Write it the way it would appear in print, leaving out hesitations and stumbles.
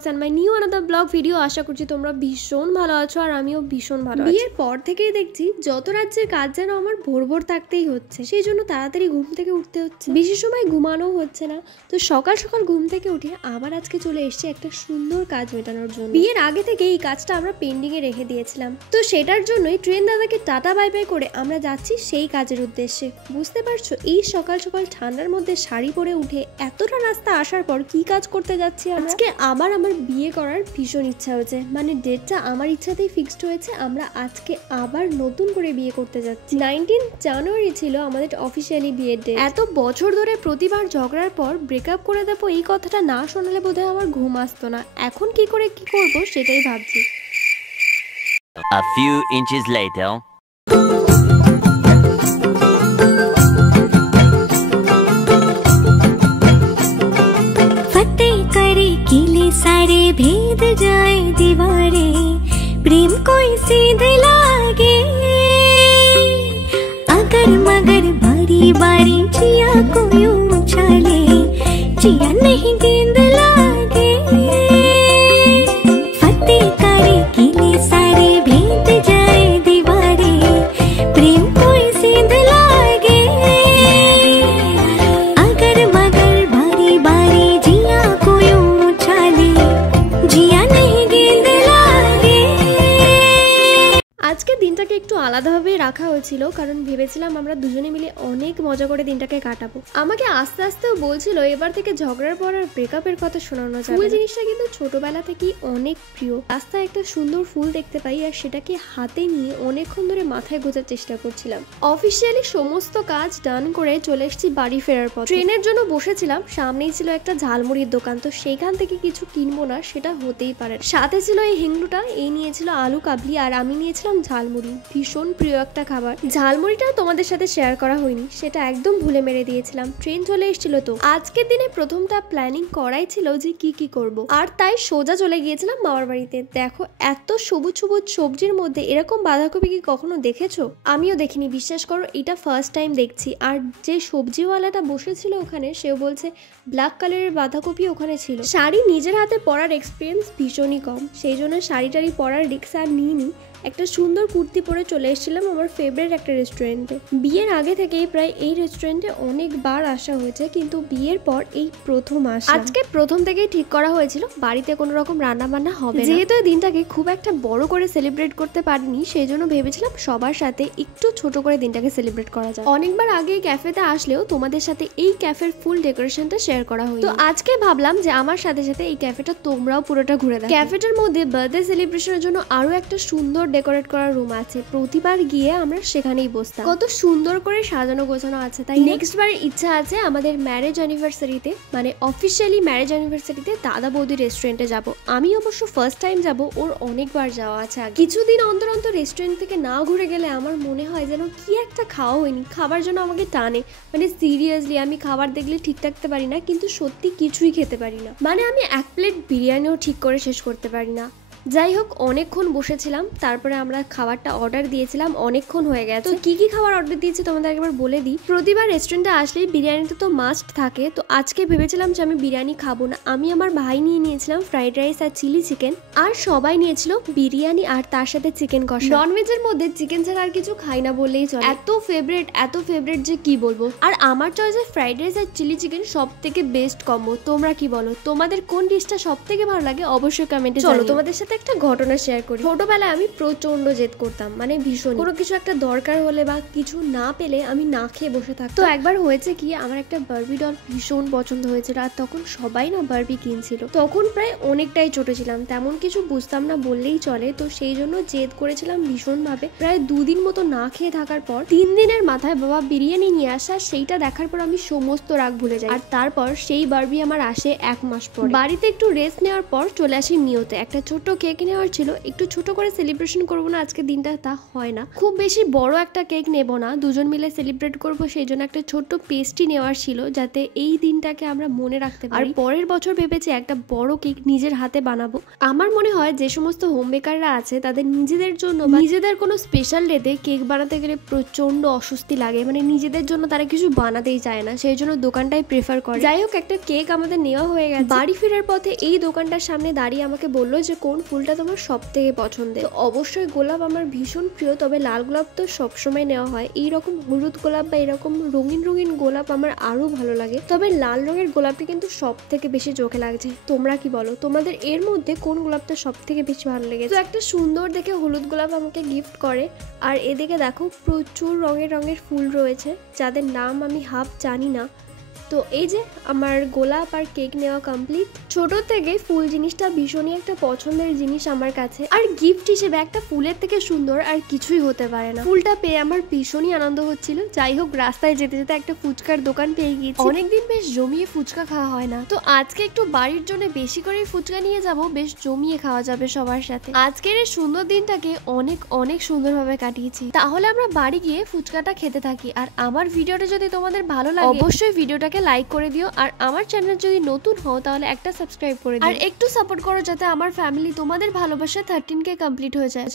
Blogs and my new another blog video. আশা করছি তোমরা ভীষণ ভালো আছো আর আমিও ভীষণ ভালো আছি। বিয়ের পর থেকেই দেখছি যত রাজ্যের কাজ যেন আমার ভোর ভোর থাকতেই হচ্ছে, সেই জন্য তাড়াতাড়ি ঘুম থেকে উঠতে হচ্ছে, বেশি সময় ঘুমানো হচ্ছে না। তো সকাল সকাল ঘুম থেকে উঠে আবার আজকে চলে এসেছে একটা সুন্দর কাজ মেটানোর জন্য। বিয়ের আগে থেকে এই কাজটা আমরা পেন্ডিং এ রেখে দিয়েছিলাম, তো সেটার জন্যই ট্রেন দাদাকে টাটা বাই বাই করে আমরা যাচ্ছি সেই কাজের উদ্দেশ্যে। বুঝতে পারছো এই সকাল সকাল ঠান্ডার মধ্যে শাড়ি পরে উঠে এতটা রাস্তা আসার পর কি কাজ করতে যাচ্ছি। আজকে আবার আমার বিয়ে করার ভীষণ ইচ্ছা হয়েছে, মানে ডেটটা আমার ইচ্ছাতেই ফিক্সড হয়েছে। আমরা আজকে আবার নতুন করে বিয়ে করতে যাচ্ছি। 19 জানুয়ারি ছিল আমাদের অফিসিয়ালি বিয়ের ডেট। এত বছর ধরে প্রতিবার ঝগড়ার পর ব্রেকআপ করে দেবো এই কথাটা না শোনালে বোধহয় আমার ঘুম আসতো না। এখন কি করে কি করব সেটাই ভাবছি। A few inches later. किले सारे भेद जाए दीवारे, प्रेम कोई सीधे लागे। अगर मगर बारी बारी जिया को यूं उछाले, जिया नहीं गेंद लागे। फतेह करे किले सारे भेद जाए दीवारे, प्रेम कोई सीध लागे। अगर मगर बारी बारी जिया को আজকে দিনটাকে একটু আলাদাভাবে রাখা হয়েছিল, কারণ ভেবেছিলাম আমরা দুজনে মিলে অনেক মজা করে দিনটাকে কাটাবো। আমাকে আস্তে আস্তেও বলছিল এবার থেকে ঝগড়ার পর আর ব্রেকআপের কথা শোনানো যাবে। ফুল জিনিসটা কিন্তু ছোটবেলা থেকেই অনেক প্রিয়। রাস্তায় একটা সুন্দর ফুল দেখতে পাই আর সেটাকে হাতে নিয়ে অনেকক্ষণ ধরে মাথায় গোছার চেষ্টা করছিলাম। অফিসিয়ালি সমস্ত কাজ ডান করে চলে এসেছি বাড়ি ফেরার পর। ট্রেনের জন্য বসেছিলাম, সামনেই ছিল একটা ঝালমুড়ির দোকান, তো সেইখান থেকে কিছু কিনবো না সেটা হতেই পারে। সাথে ছিল এই হিংলুটা, এই নিয়েছিল আলু কাবলি আর আমি নিয়েছিলাম ঝালমুড়ি, ভীষণ প্রিয় একটা খাবার। ঝালমুড়িটাও তোমাদের সাথে শেয়ার করা হয়নি, সেটা একদম ভুলে মেরে দিয়েছিলাম। ট্রেন চলে এসেছিল, তো আজকের দিনে প্রথমটা প্ল্যানিং করাই ছিল যে কি কি করব, আর তাই সোজা চলে গিয়েছিলাম মামার বাড়িতে। দেখো এত সবুজ সবুজ সবজির মধ্যে এরকম বাঁধাকপি কি কখনো দেখেছো? আমিও দেখিনি, বিশ্বাস করো এটা ফার্স্ট টাইম দেখছি। আর যে সবজিওয়ালাটা বসেছিল ওখানে, সেও বলছে ব্ল্যাক কালারের বাঁধাকপি ওখানে ছিল। শাড়ি নিজের হাতে পরার এক্সপিরিয়েন্স ভীষণই কম, সেই জন্য শাড়ি টাড়ি পরার রিক্স আর নিইনি। একটা সুন্দর কুর্তি পরে চলে এসেছিলাম আমার ফেভারিট একটা রেস্টুরেন্টে। বিয়ের আগে থেকেই প্রায় এই রেস্টুরেন্টে অনেকবার আসা হয়েছে, কিন্তু বিয়ের পর এই প্রথম আসা। আজকে প্রথম থেকেই ঠিক করা হয়েছিল বাড়িতে কোনো রকম রান্না বান্না হবে। যেহেতু এই দিনটাকে খুব একটা বড় করে সেলিব্রেট করতে পারিনি, সেই জন্য ভেবেছিলাম সবার সাথে একটু ছোট করে দিনটাকে সেলিব্রেট করা যায়। অনেকবার আগে ক্যাফেতে আসলেও তোমাদের সাথে এই ক্যাফের ফুল ডেকোরেশনটা শেয়ার করা হয়, তো আজকে ভাবলাম যে আমার সাথে সাথে এই ক্যাফেটা তোমরাও পুরোটা ঘুরে দাও। ক্যাফেটার মধ্যে বার্থডে সেলিব্রেশনের জন্য আরো একটা সুন্দর ডেকোরেট করার রুম আছে। প্রতিবার গিয়ে আমরা সেখানেই বসতাম, কত সুন্দর করে সাজানো গোছানো আছে। তাই নেক্সট বার ইচ্ছা আছে আমাদের ম্যারেজ অ্যানিভার্সারিতে, মানে অফিসিয়ালি ম্যারেজ অ্যানিভার্সারিতে দাদা বৌদি রেস্টুরেন্টে যাব। আমি অবশ্য ফার্স্ট টাইম যাব, ওর অনেকবার যাওয়া আছে আগে। কিছুদিন অন্তর অন্তর রেস্টুরেন্ট থেকে না ঘুরে গেলে আমার মনে হয় যেন কি একটা খাওয়া হয়নি, খাবার জন্য আমাকে টানে। মানে সিরিয়াসলি আমি খাবার দেখলে ঠিক থাকতে পারি না, কিন্তু সত্যি কিছুই খেতে পারি না। মানে আমি এক প্লেট বিরিয়ানিও ঠিক করে শেষ করতে পারি না। যাই হোক, অনেকক্ষণ বসেছিলাম, তারপরে আমরা খাবারটা অর্ডার দিয়েছিলাম, অনেকক্ষণ হয়ে গেছে। তো কি কি খাবার অর্ডার দিয়েছি তোমাদের একবার বলে দিই। প্রতিবার রেস্টুরেন্টে আসলেই বিরিয়ানিটা তো মাস্ট থাকে, তো আজকে ভেবেছিলাম যে আমি বিরিয়ানি খাবো না। আমি আমার ভাই নিয়ে নিয়েছিলাম ফ্রাইড রাইস আর চিলি চিকেন, আর সবাই নিয়েছিল বিরিয়ানি আর তার সাথে চিকেন কষা। ননভেজের মধ্যে চিকেন ছাড়া আর কিছু খাই না বললেই চলে, এত ফেভারিট যে কি বলবো। আর আমার চয়েসে ফ্রাইড রাইস আর চিলি চিকেন সব থেকে বেস্ট কম্বো। তোমরা কি বলো, তোমাদের কোন ডিশটা সব থেকে ভালো লাগে অবশ্যই কমেন্টে চলো। তোমাদের সাথে একটা ঘটনা শেয়ার করি। ছোটবেলায় আমি প্রচন্ড জেদ করতাম, মানে ভীষণ। কোনো কিছু একটা দরকার হলে বা কিছু না পেলে আমি না খেয়ে বসে থাকতাম। তো একবার হয়েছে কি, আমার একটা বারবি ডল ভীষণ পছন্দ হয়েছিল, আর তখন সবাই না বারবি কিনছিল। তখন প্রায় অনেকটাই ছোট ছিলাম, তেমন কিছু বুঝতাম না বললেই চলে। তো সেই জন্য জেদ করেছিলাম ভীষণ ভাবে। প্রায় 2 দিন মতো না খেয়ে থাকার পর 3 দিনের মাথায় বাবা বিরিয়ানি নিয়ে আসা, সেইটা দেখার পর আমি সমস্ত রাগ ভুলে যাই। আর তারপর সেই বারবি আমার আসে 1 মাস পর। বাড়িতে একটু রেস্ট নেওয়ার পর চলে আসি নিওতে, একটা ছোট্ট কেক নেওয়ার ছিল, একটু ছোট করে সেলিব্রেশন করবো না আজকে দিনটা, তা হয় না। খুব বেশি বড় একটা কেক নেব না, দুজন মিলে সেলিব্রেট করবো, সেই জন্য একটা ছোট্ট পেস্ট্রি নেওয়ার ছিল যাতে এই দিনটাকে আমরা মনে রাখতে পারি। আর পরের বছর ভেবেছি একটা বড় কেক নিজের হাতে বানাবো। আমার মনে হয় যে সমস্ত হোম বেকাররা আছে তাদের নিজেদের জন্য বা নিজেদের কোনো স্পেশাল ডেতে কেক বানাতে গেলে প্রচন্ড অস্বস্তি লাগে, মানে নিজেদের জন্য তারা কিছু বানাতেই চায় না, সেই জন্য দোকানটাই প্রেফার করে। যাই হোক, একটা কেক আমাদের নেওয়া হয়ে গেছে। বাড়ি ফেরার পথে এই দোকানটার সামনে দাঁড়িয়ে আমাকে বললো যে কোন ফুলটা তোমার সব থেকে পছন্দের। তো অবশ্যই গোলাপ আমার ভীষণ প্রিয়, তবে লাল গোলাপ তো সবসময় নেওয়া হয়। এইরকম হলুদ গোলাপ বা এরকম রঙিন রঙিন গোলাপ আমার আরো ভালো লাগে, তবে লাল রঙের গোলাপটি কিন্তু সব থেকে বেশি চোখে লাগছে। তোমরা কি বলো, তোমাদের এর মধ্যে কোন গোলাপটা সব থেকে বেশি ভালো লেগেছে? তো একটা সুন্দর দেখে হলুদ গোলাপ আমাকে গিফট করে। আর এদিকে দেখো প্রচুর রঙের রঙের ফুল রয়েছে যাদের নাম আমি হাফ জানি না। তো এই যে আমার গোলাপ আর কেক নেওয়া কমপ্লিট। ছোট থেকে ফুল জিনিসটা ভীষণই একটা পছন্দের জিনিস আমার কাছে, আর গিফট হিসেবে একটা ফুলের থেকে সুন্দর আর কিছুই হতে পারে না। ফুলটা পেয়ে আমার ভীষণই আনন্দ হচ্ছিল। যাই হোক, রাস্তায় যেতে যেতে একটা ফুচকার দোকান পেয়ে গিয়েছি। অনেকদিন বেশ জমিয়ে ফুচকা খাওয়া হয় না, তো আজকে একটু বাড়ির জন্য বেশি করে ফুচকা নিয়ে যাব, বেশ জমিয়ে খাওয়া যাবে সবার সাথে। আজকের এই সুন্দর দিনটাকে অনেক অনেক সুন্দরভাবে কাটিয়েছি। তাহলে আমরা বাড়ি গিয়ে ফুচকাটা খেতে থাকি। আর আমার ভিডিওটা যদি তোমাদের ভালো লাগে অবশ্যই ভিডিওটাকে লাইক করে দিও, আর আমার চ্যানেল যদি নতুন হও তাহলে একটা সাবস্ক্রাইব করে দিও, আর একটু সাপোর্ট করো যাতে আমার ফ্যামিলি তোমাদের ভালোবাসা 13K কমপ্লিট হয়ে যায়।